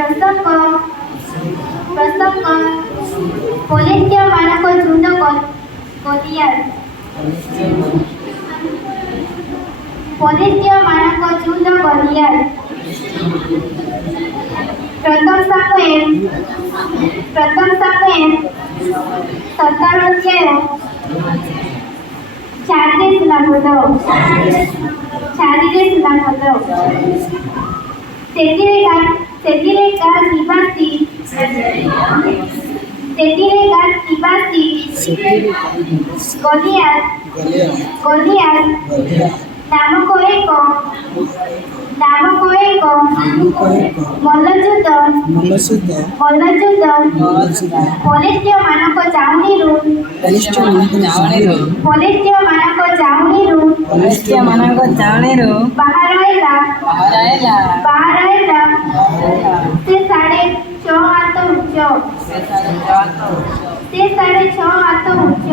प्रसंग प्रसंग पोलिस मानक झुंड गोलियात पोलिस मानक झुंड गोलियात प्रथम सामुएल 17 अध्याय 4 से 16 ସେଥିରେ ଗାଁ ନିବାସୀ ଗଲିଆଦ ନାମକ ଏକ ମଲ୍ଲଯୁଦ୍ଧ ଫଲିଷ୍ଟିୟ ମାନଙ୍କ ଚାହୁଁଣିରୁ ବାହାର ହେଲା ସେ 6.5 ହାତ ଉଚ୍ଚ